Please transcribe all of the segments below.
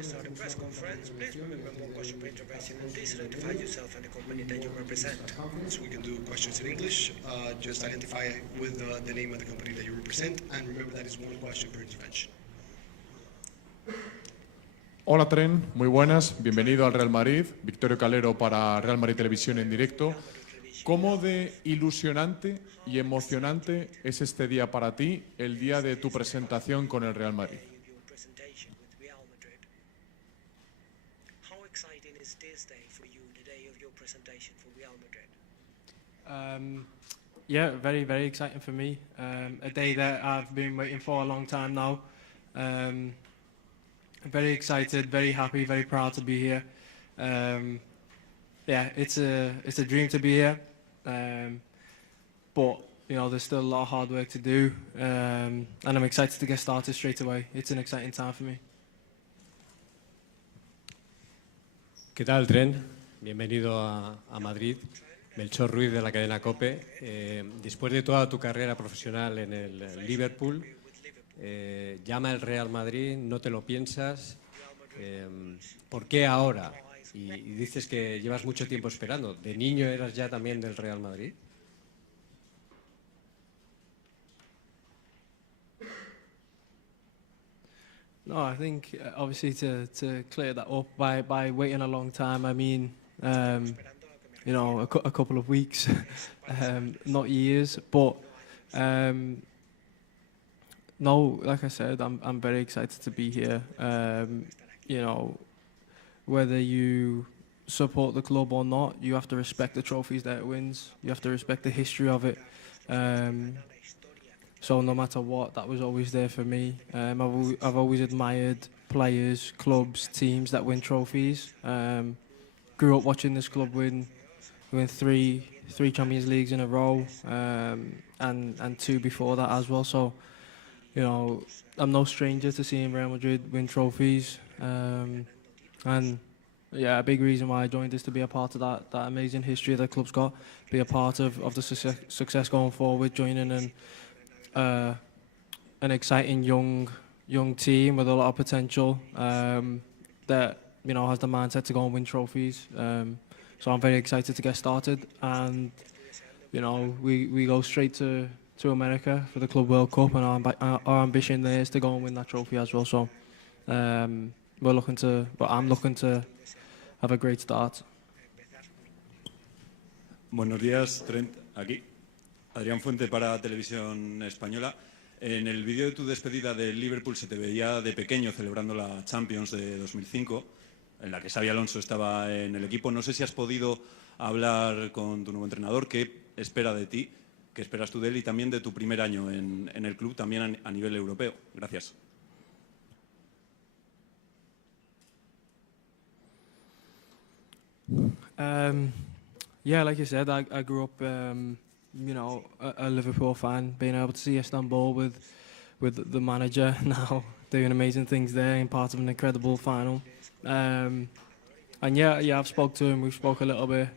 we start the press conference, please remember one question per intervention and please identify yourself and the company that you represent. So we can do questions in English. Just identify with the name of the company that you represent, and remember that is one question per intervention. Hola Tren, muy buenas, bienvenido al Real Madrid, Victorio Calero para Real Madrid Televisión en directo. ¿Cómo de ilusionante y emocionante es este día para ti, el día de tu presentación con el Real Madrid? Yeah, very, very exciting for me. A day that I've been waiting for a long time now. Very excited, very happy, very proud to be here. Yeah, it's a dream to be here, but you know there's still a lot of hard work to do, and I'm excited to get started straight away. It's an exciting time for me. ¿Qué tal, Tren? Bienvenido a Madrid. Melchor Ruiz de la cadena COPE. Después de toda tu carrera profesional en el Liverpool, llama el Real Madrid, no te lo piensas. ¿Por qué ahora? Y dices que llevas mucho tiempo esperando. ¿De niño eras ya también del Real Madrid? No, I think obviously to clear that up by waiting a long time. I mean, you know, a couple of weeks, not years. But no, like I said, I'm very excited to be here. You know, whether you support the club or not, you have to respect the trophies that it wins. You have to respect the history of it. So no matter what, that was always there for me. I've always admired players, clubs, teams that win trophies. Grew up watching this club win three Champions Leagues in a row, and two before that as well. So, you know, I'm no stranger to seeing Real Madrid win trophies. And yeah, a big reason why I joined is to be a part of that amazing history that the club's got, be a part of the success going forward, joining an exciting young team with a lot of potential that, you know, has the mindset to go and win trophies. So I'm very excited to get started, and you know, we go straight to America for the Club World Cup, and our ambition there is to go and win that trophy as well. So I'm looking to have a great start. Buenos días, Trent, aquí. Adrián Fuente para Televisión Española. En el vídeo de tu despedida del Liverpool se te veía de pequeño celebrando la Champions de 2005, en la que Xabi Alonso estaba en el equipo. No sé si has podido hablar con tu nuevo entrenador, qué espera de ti, qué esperas tú de él y también de tu primer año en el club, también a nivel europeo. Gracias. Yeah, like you said, I grew up, you know, a Liverpool fan, being able to see Istanbul with the manager now doing amazing things there and part of an incredible final. And yeah, I've spoke to him. We've spoke a little bit.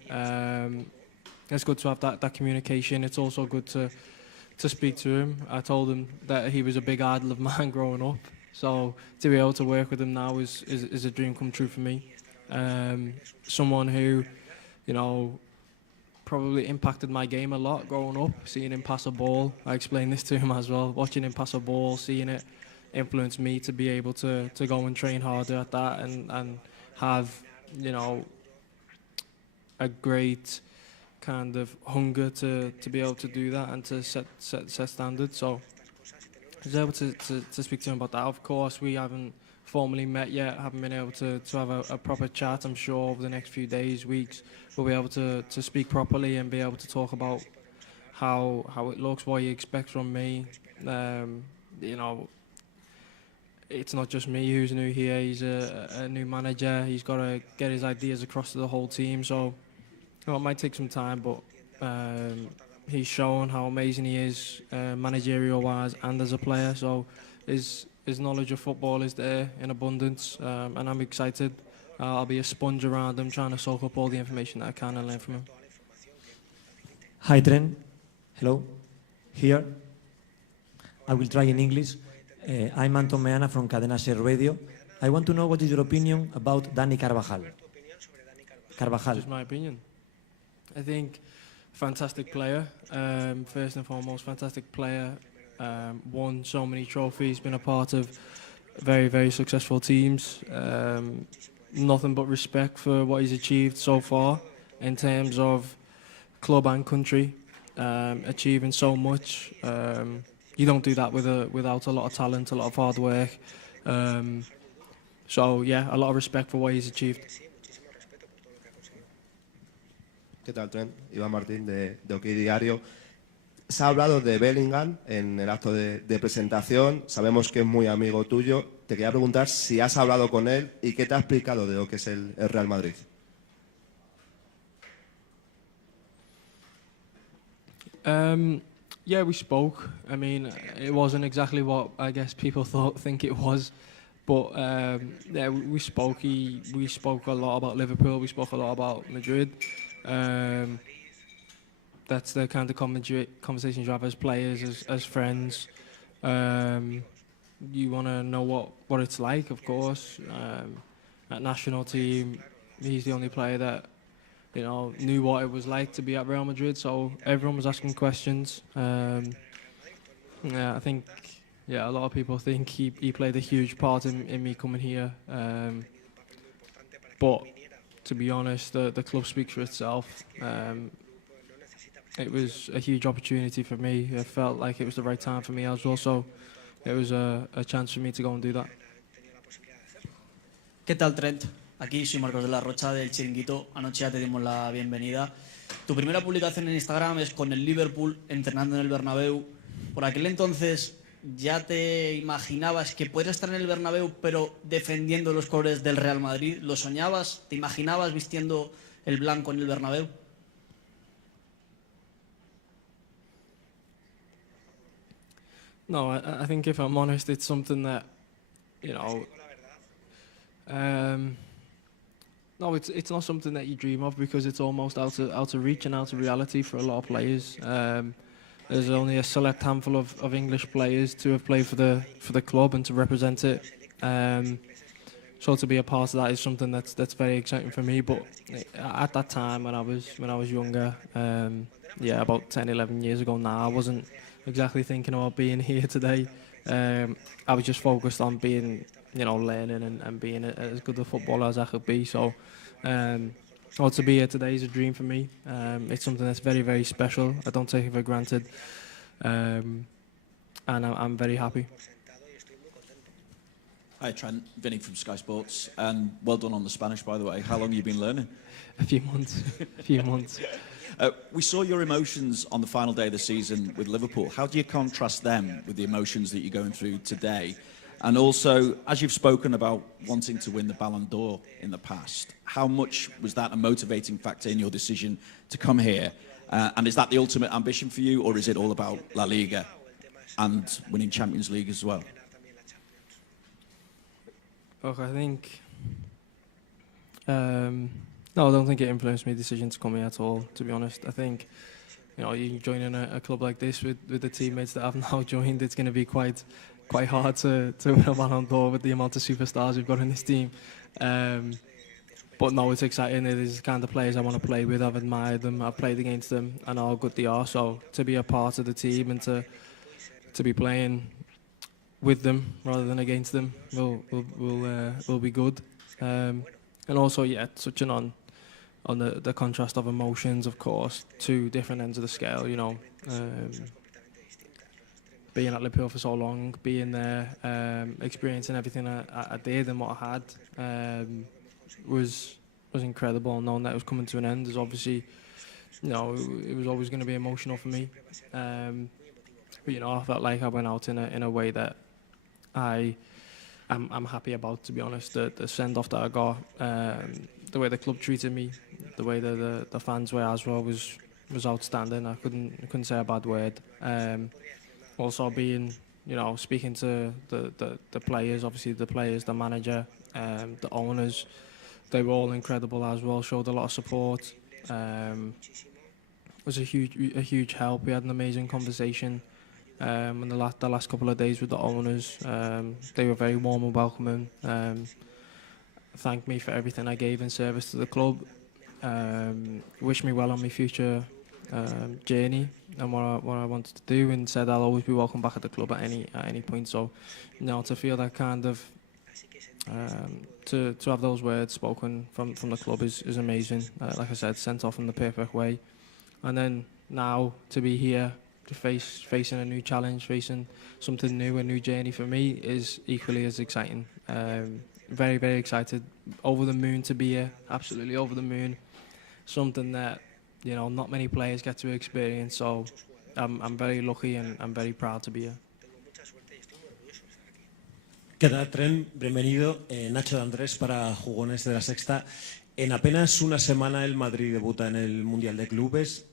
It's good to have that communication. It's also good to speak to him. I told him that he was a big idol of mine growing up. So to be able to work with him now is a dream come true for me. Someone who, you know, probably impacted my game a lot growing up, seeing him pass a ball. I explained this to him as well, watching him pass a ball, seeing it influence me to be able to go and train harder at that and have, you know, a great kind of hunger to be able to do that and to set standards. So I was able to speak to him about that. Of course, we haven't formally met yet, haven't been able to have a proper chat. I'm sure over the next few days, weeks, we'll be able to speak properly and be able to talk about how it looks, what he expects from me. You know, it's not just me who's new here. He's a new manager. He's got to get his ideas across to the whole team. So, you know, it might take some time, but he's shown how amazing he is, managerial-wise and as a player. So, his knowledge of football is there in abundance, and I'm excited. I'll be a sponge around him, trying to soak up all the information that I can and learn from him. Hi, Tren. Hello. Here. I will try in English. I'm Anton Meana from Cadena Ser Radio. I want to know what is your opinion about Dani Carvajal. Carvajal. Just my opinion. I think fantastic player. First and foremost, fantastic player. Won so many trophies, been a part of very, very successful teams. Nothing but respect for what he's achieved so far in terms of club and country. Achieving so much. You don't do that without a lot of talent, a lot of hard work. So yeah, a lot of respect for what he's achieved. ¿Qué tal, Trent? Iván Martín de OK Diario. Se ha hablado de Bellingham en el acto de presentación. Sabemos que es muy amigo tuyo. Te quería preguntar si has hablado con él y qué te ha explicado de lo que es el Real Madrid. Yeah, we spoke. I mean, it wasn't exactly what I guess people think it was, but yeah, we spoke. We spoke a lot about Liverpool. We spoke a lot about Madrid. That's the kind of conversations you have as players, as friends. You want to know what it's like, of course. At national team, he's the only player that knew what it was like to be at Real Madrid. So everyone was asking questions. Yeah, I think a lot of people think he played a huge part in me coming here. But to be honest, the club speaks for itself. It was a huge opportunity for me. It felt like it was the right time for me as well. So it was a chance for me to go and do that. ¿Qué tal, Trent? Aquí soy Marcos de la Rocha del Chiringuito. Anoche ya te dimos la bienvenida. Tu primera publicación en Instagram es con el Liverpool entrenando en el Bernabéu. Por aquel entonces, ¿ya te imaginabas que podías estar en el Bernabéu pero defendiendo los colores del Real Madrid? ¿Lo soñabas? ¿Te imaginabas vistiendo el blanco en el Bernabéu? No, I think if I'm honest, it's something that, no, it's not something that you dream of because it's almost out of reach and out of reality for a lot of players. There's only a select handful of English players to have played for the club and to represent it. So to be a part of that is something that's very exciting for me. But at that time when I was younger, about 10, 11 years ago now, I wasn't exactly thinking about being here today. I was just focused on being, learning and being as good a footballer as I could be. So to be here today is a dream for me. It's something that's very, very special. I don't take it for granted. And I'm very happy. Hi, Trent. Vinny from Sky Sports. And well done on the Spanish, by the way. How long have you been learning? A few months. We saw your emotions on the final day of the season with Liverpool. How do you contrast them with the emotions that you're going through today? And also, as you've spoken about wanting to win the Ballon d'Or in the past, how much was that a motivating factor in your decision to come here? And is that the ultimate ambition for you, or is it all about La Liga and winning Champions League as well? Look, I think... no, I don't think it influenced my decision to come here at all, to be honest. I think, you joining a club like this with the teammates that I've now joined, it's going to be quite hard to win a Ballon d'Or with the amount of superstars we've got in this team. But no, it's exciting. It is the kind of players I want to play with. I've admired them, I've played against them, and how good they are. So to be a part of the team and to be playing with them rather than against them will be good. And also, touching on the contrast of emotions, of course, two different ends of the scale. Being at Liverpool for so long, being there, experiencing everything I did and what I had was incredible. Knowing that it was coming to an end is obviously, it was always going to be emotional for me. But I felt like I went out in a way that I'm happy about, to be honest. The send off that I got, the way the club treated me, the way the fans were as well was outstanding. I couldn't say a bad word. Also being, speaking to the players, obviously the players, the manager, the owners, they were all incredible as well, showed a lot of support. Was a huge help. We had an amazing conversation. And the last couple of days with the owners, they were very warm and welcoming. Thanked me for everything I gave in service to the club. Wished me well on my future journey and what I wanted to do, and said I'll always be welcome back at the club at any point. So, to feel that kind of to have those words spoken from the club is amazing. Like I said, sent off in the perfect way, and then now to be here, to facing a new challenge, facing something new, a new journey for me is equally as exciting. Very, very excited, over the moon to be here, absolutely over the moon. Something that not many players get to experience. So I'm very lucky and I'm very proud to be here. ¿Qué tal, Tren? Bienvenido. Nacho de Andrés para Jugones de la Sexta. En apenas una semana el Madrid debuta en el Mundial de Clubes.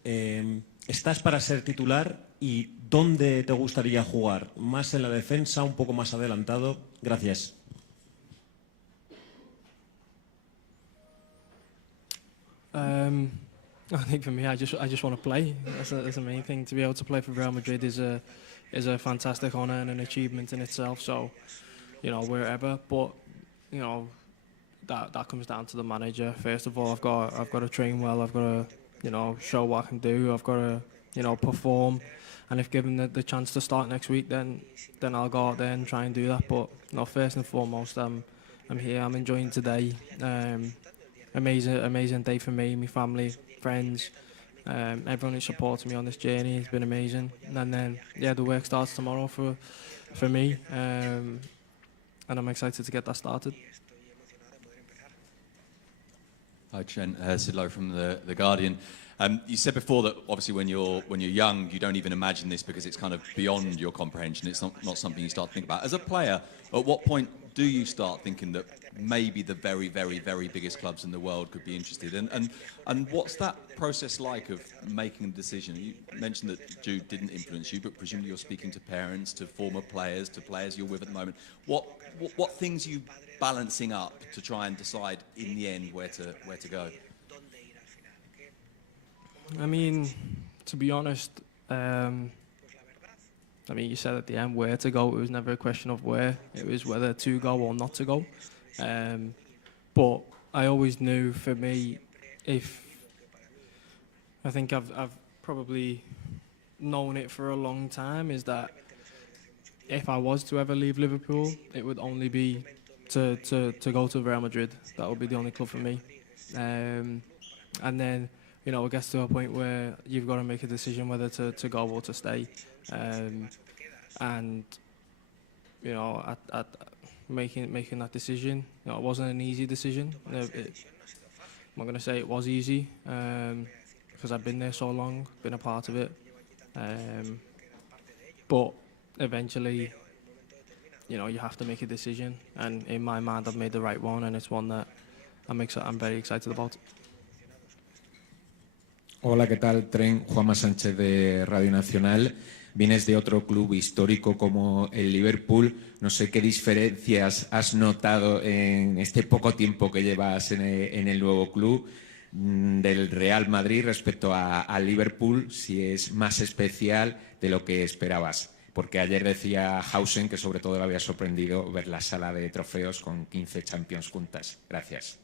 ¿Estás para ser titular y dónde te gustaría jugar? ¿Más en la defensa, un poco más adelantado? Gracias. I think for me, I just want to play. That's the main thing. To be able to play for Real Madrid is a fantastic honour and an achievement in itself. So, wherever. But, that comes down to the manager. First of all, I've got to train well. I've got to, show what I can do. I've got to, perform. And if given the chance to start next week, then I'll go out there and try and do that. But, first and foremost, I'm here. I'm enjoying today. Amazing day for me, my family, friends, everyone who supported me on this journey. It's been amazing. And then, the work starts tomorrow for me, and I'm excited to get that started. Hi, Trent. Sid Lowe from the Guardian. You said before that obviously when you're young, you don't even imagine this because it's kind of beyond your comprehension. It's not something you start to think about. As a player, at what point do you start thinking that maybe the very, very, very biggest clubs in the world could be interested? And what's that process like of making a decision? You mentioned that Jude didn't influence you, but presumably you're speaking to parents, to former players, to players you're with at the moment. What things are you balancing up to try and decide in the end where to go? I mean, to be honest, you said at the end where to go. It was never a question of where. It was whether to go or not to go. But I always knew for me, I think I've probably known it for a long time, is that if I was to ever leave Liverpool, it would only be to go to Real Madrid. That would be the only club for me. And then, it gets to a point where you've got to make a decision whether to go or to stay. And at making that decision, it wasn't an easy decision. I'm not going to say it was easy because I've been there so long, been a part of it. But eventually, you have to make a decision. And in my mind, I've made the right one, and it's one that I'm very excited about. Hola, ¿qué tal? Tren, Juanma Sánchez de Radio Nacional. Vienes de otro club histórico como el Liverpool. No sé qué diferencias has notado en este poco tiempo que llevas en el nuevo club del Real Madrid respecto al Liverpool, si es más especial de lo que esperabas. Porque ayer decía Hausen que sobre todo le había sorprendido ver la sala de trofeos con 15 Champions juntas. Gracias.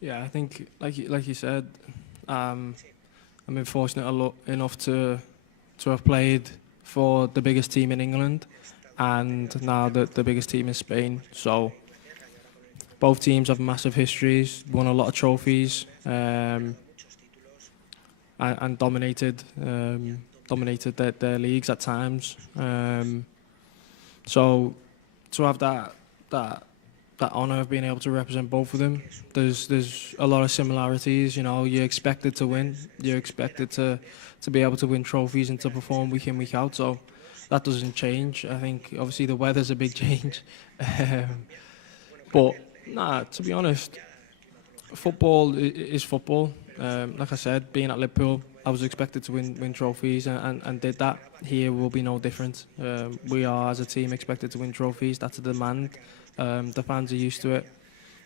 Yeah, I think, like you said, I've been fortunate enough to have played for the biggest team in England and now the biggest team in Spain. So both teams have massive histories, won a lot of trophies, and dominated their leagues at times. So to have that honour of being able to represent both of them, there's a lot of similarities. You're expected to win, you're expected to be able to win trophies and to perform week in, week out. So that doesn't change. I think obviously the weather's a big change, but to be honest, football is football. Like I said, being at Liverpool, I was expected to win trophies and did that. Here will be no different. We are, as a team, expected to win trophies. That's a demand. The fans are used to it,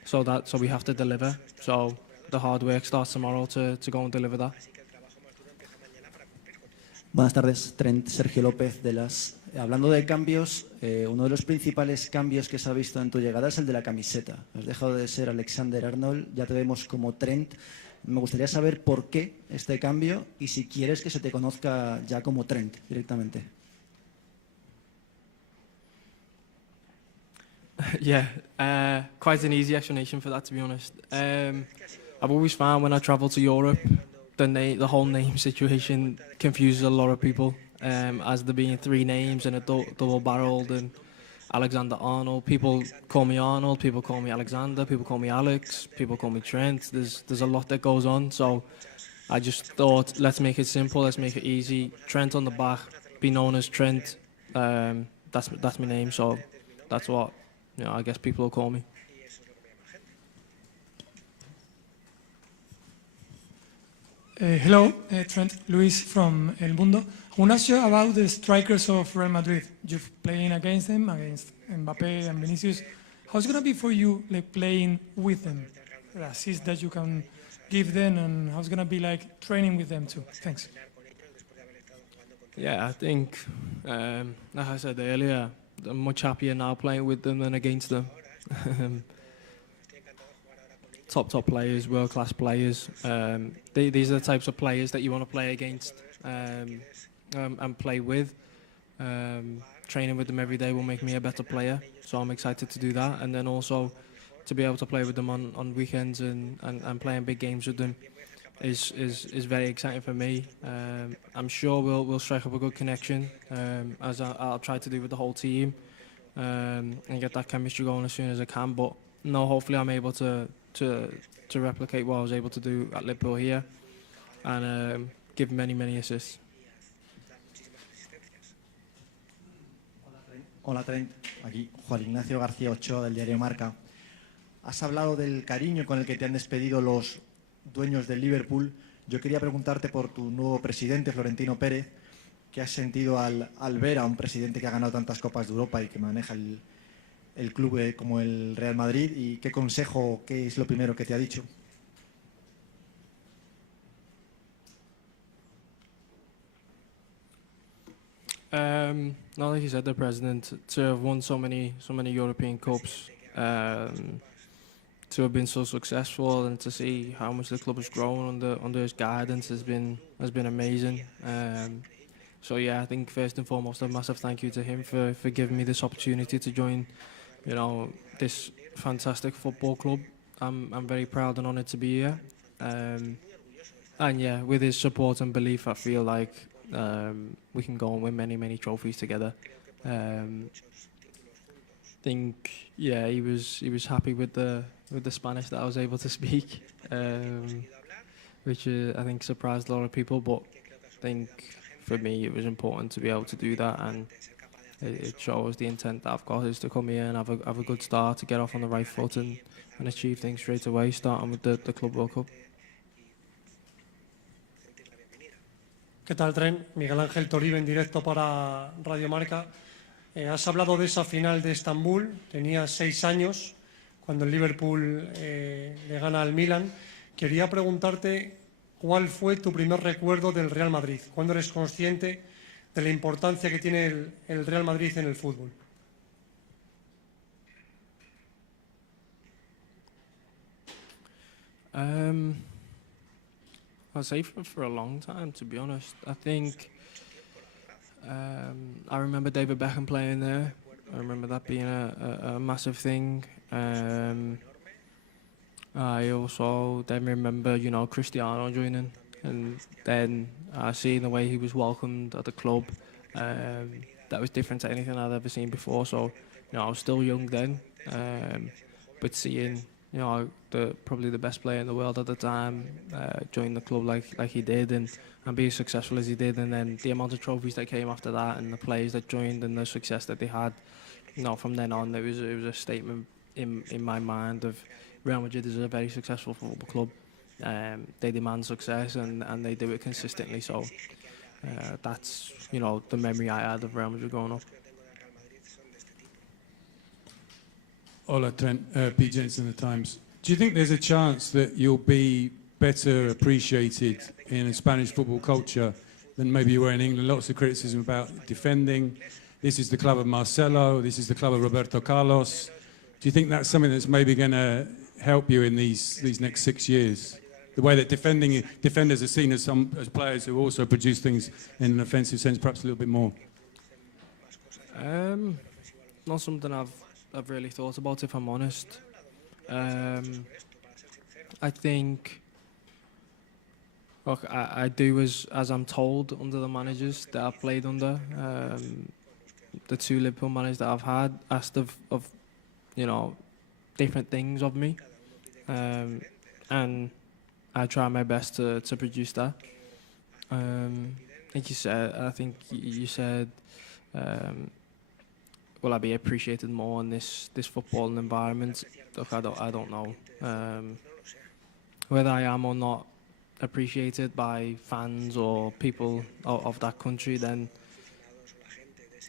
so we have to deliver. So the hard work starts tomorrow to go and deliver that. Buenas tardes, Trent, Sergio López de las. Hablando de cambios, uno de los principales cambios que se ha visto en tu llegada es el de la camiseta. Has dejado de ser Alexander-Arnold, ya te vemos como Trent. Me gustaría saber por qué este cambio y si quieres que se te conozca ya como Trent directamente. Yeah, quite an easy explanation for that, to be honest. I've always found when I travel to Europe, the whole name situation confuses a lot of people. As there being 3 names and a double-barreled and Alexander-Arnold. People call me Arnold, people call me Alexander, people call me Alex, people call me Trent. There's a lot that goes on, so I just thought, let's make it simple, let's make it easy. Trent on the back, be known as Trent. That's my name, so that's what I guess people will call me. Hello, Trent, Luis from El Mundo. I want to ask you about the strikers of Real Madrid. You've playing against them, against Mbappé and Vinicius. How's it going to be for you, like playing with them? The assist that you can give them, and how's it going to be like training with them too? Thanks. Yeah, I think, like I said earlier, I'm much happier now playing with them than against them. Top players, world-class players. These are the types of players that you want to play against and play with. Training with them every day will make me a better player, so I'm excited to do that. And then also to be able to play with them on weekends and playing big games with them is very exciting for me. I'm sure we'll strike up a good connection, as I'll try to do with the whole team, and get that chemistry going as soon as I can. But no, hopefully I'm able to replicate what I was able to do at Liverpool here and give many assists. Hola Trent, aquí Juan Ignacio García Ochoa del diario Marca. Has hablado del cariño con el que te han despedido los dueños del Liverpool. Yo quería preguntarte por tu nuevo presidente, Florentino Pérez. ¿Qué has sentido al ver a un presidente que ha ganado tantas Copas de Europa y que maneja el club como el Real Madrid? ¿Y qué consejo, qué es lo primero que te ha dicho? Now, like you said, the president, to have won so many European Cups, to have been so successful, and to see how much the club has grown under his guidance has been amazing. So yeah, I think first and foremost, a massive thank you to him for giving me this opportunity to join, this fantastic football club. I'm very proud and honoured to be here. And yeah, with his support and belief, I feel like we can go and win many trophies together. Think he was happy with the Spanish that I was able to speak, which I think surprised a lot of people. But I think for me it was important to be able to do that, and it shows the intent that I've got is to come here and have a good start, to get off on the right foot and achieve things straight away, starting with the Club World Cup. ¿Qué tal, Tren? Miguel Ángel Toribe en directo para Radio Marca. Has hablado de esa final de Estambul, tenías 6 años cuando el Liverpool le gana al Milan. Quería preguntarte cuál fue tu primer recuerdo del Real Madrid, cuándo eres consciente de la importancia que tiene el Real Madrid en el fútbol. I'll say for a long time, to be honest. I think I remember David Beckham playing there. I remember that being a massive thing. I also then remember, Cristiano joining, and then seeing the way he was welcomed at the club. That was different to anything I'd ever seen before. So, I was still young then, but seeing, probably the best player in the world at the time join the club like he did, and be as successful as he did, and then the amount of trophies that came after that, and the players that joined, and the success that they had, from then on, it was a statement in my mind of Real Madrid is a very successful football club. They demand success, and they do it consistently. So that's the memory I had of Real Madrid growing up. Hola, Trent. Pete Jensen, The Times. Do you think there's a chance that you'll be better appreciated in a Spanish football culture than maybe you were in England. Lots of criticism about defending. This is the club of Marcelo. This is the club of Roberto Carlos. Do you think that's something that's maybe going to help you in these next 6 years? The way that defenders are seen as players who also produce things in an offensive sense, perhaps a little bit more. Not something I've really thought about, if I'm honest. I think, look, I do as I'm told under the managers that I've played under. The two Liverpool managers that I've had asked of different things of me, and I try my best to produce that. I think you said, will I be appreciated more in this footballing environment? Look, I don't know whether I am or not appreciated by fans or people of that country. Then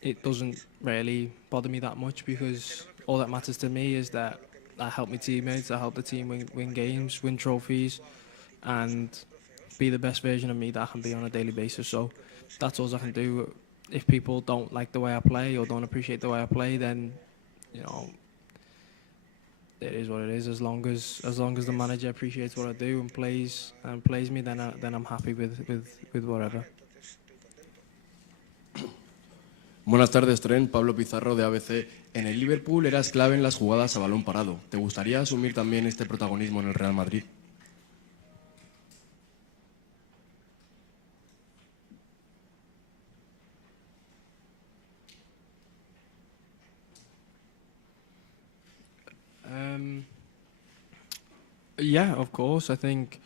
it doesn't really bother me that much, because all that matters to me is that I help my teammates, I help the team win games, win trophies, and be the best version of me that I can be on a daily basis. So that's all I can do. If people don't like the way I play or don't appreciate the way I play, then it is what it is. As long as the manager appreciates what I do and plays me, then I'm happy with whatever. Buenas tardes, Trent. Pablo Pizarro, de ABC. En el Liverpool eras clave en las jugadas a balón parado. ¿Te gustaría asumir también este protagonismo en el Real Madrid? Yeah, of course. I think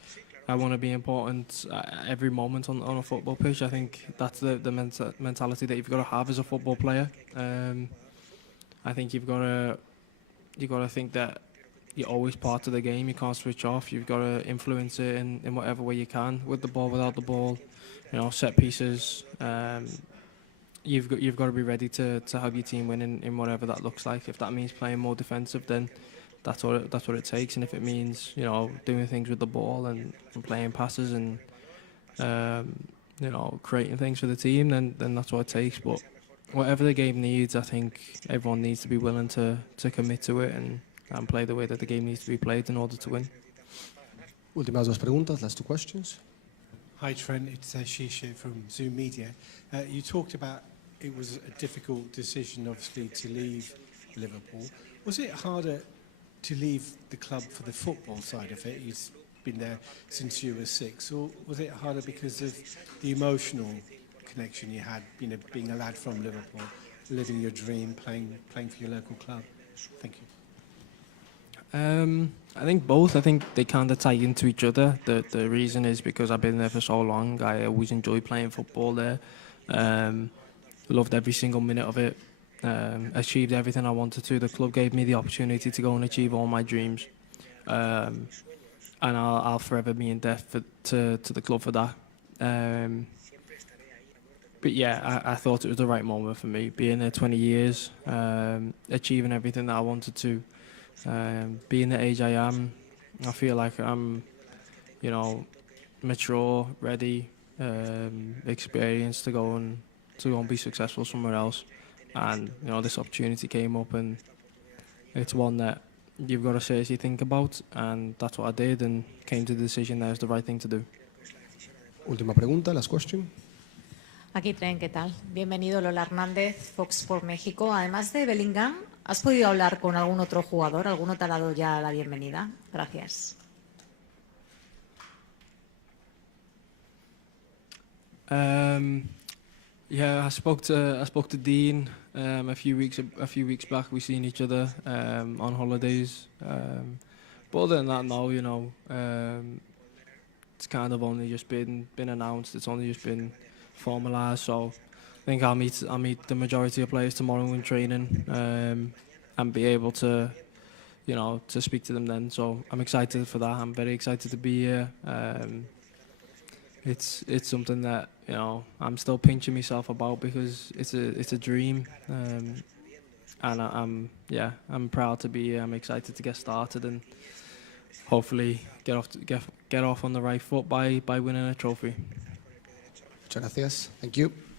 I want to be important every moment on a football pitch. I think that's the mentality that you've got to have as a football player. I think you've got to think that you're always part of the game. You can't switch off. You've got to influence it in whatever way you can, with the ball, without the ball. Set pieces. You've got to be ready to have your team win in whatever that looks like. If that means playing more defensive, then that's what it takes. And if it means doing things with the ball and playing passes and creating things for the team, then that's what it takes. But whatever the game needs, I think everyone needs to be willing to commit to it and play the way that the game needs to be played in order to win. Últimas dos preguntas, last two questions. Hi Trent, it's Shisha from Zoom Media. You talked about it was a difficult decision, obviously, to leave Liverpool. Was it harder to leave the club for the football side of it? You've been there since you were 6, or was it harder because of the emotional connection you had, being a lad from Liverpool, living your dream, playing for your local club? Thank you. I think both. I think they kind of tie into each other. The reason is because I've been there for so long. I always enjoyed playing football there. Loved every single minute of it. Achieved everything I wanted to. The club gave me the opportunity to go and achieve all my dreams. And I'll forever be in debt to the club for that. But yeah, I thought it was the right moment for me. Being there 20 years, achieving everything that I wanted to. Being the age I am, I feel like I'm, mature, ready, experienced to go and be successful somewhere else. And this opportunity came up, and it's one that you've got to seriously think about, and that's what I did, and came to the decision that it's the right thing to do. Última pregunta, last question. Aquí Tren, ¿qué tal? Bienvenido, Lola Hernández, Fox Sports México. Además de Bellingham, ¿has podido hablar con algún otro jugador? ¿Alguno te ha dado ya la bienvenida? Gracias. Yeah, I spoke to Dean a few weeks back. We seen each other on holidays. But other than that, no, it's kind of only just been announced. It's only just been formalised. So I think I'll meet the majority of players tomorrow in training and be able to speak to them then. So I'm excited for that. I'm very excited to be here. It's something that I'm still pinching myself about, because it's a dream, and I'm proud to be here. I'm excited to get started and hopefully get off on the right foot by winning a trophy. Muchas gracias. Thank you.